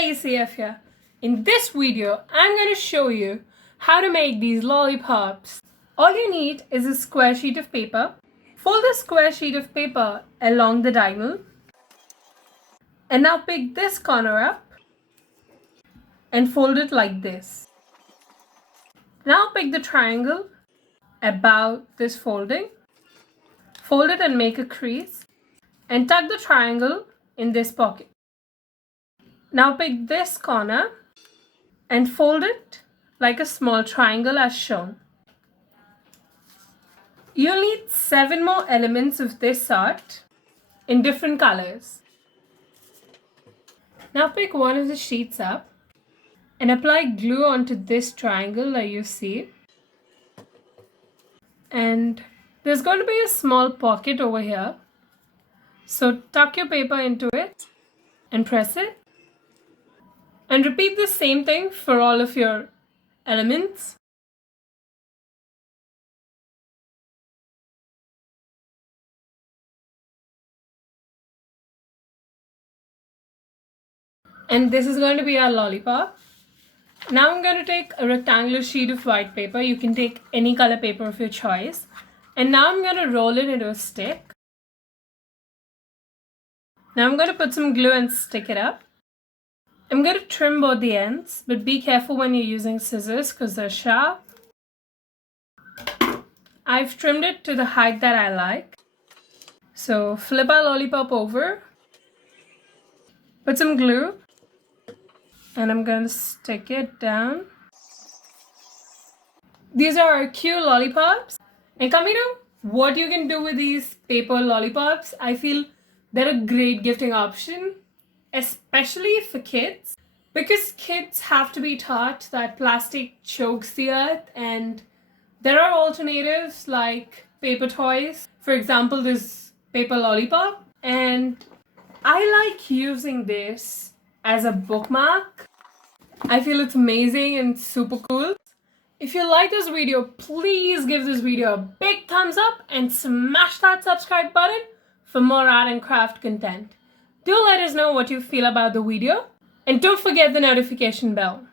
ACF here. In this video, I'm going to show you how to make these lollipops. All you need is a square sheet of paper. Fold the square sheet of paper along the diagonal. And now pick this corner up and fold it like this. Now pick the triangle about this folding. Fold it and make a crease. And tuck the triangle in this pocket. Now pick this corner and fold it like a small triangle as shown. You'll need 7 more elements of this sort in different colors. Now pick one of the sheets up and apply glue onto this triangle that you see. And there's going to be a small pocket over here. So tuck your paper into it and press it. And repeat the same thing for all of your elements. And this is going to be our lollipop. Now I'm going to take a rectangular sheet of white paper. You can take any color paper of your choice. And now I'm going to roll it into a stick. Now I'm going to put some glue and stick it up. I'm going to trim both the ends, but be careful when you're using scissors because they're sharp. I've trimmed it to the height that I like. So flip our lollipop over, put some glue, and I'm going to stick it down. These are our cute lollipops. And coming to what you can do with these paper lollipops, I feel they're a great gifting option, especially for kids, because kids have to be taught that plastic chokes the earth, and there are alternatives like paper toys. For example, this paper lollipop, and I like using this as a bookmark. I feel it's amazing and super cool. If you like this video, please give this video a big thumbs up and smash that subscribe button for more art and craft content. Do let us know what you feel about the video, and don't forget the notification bell.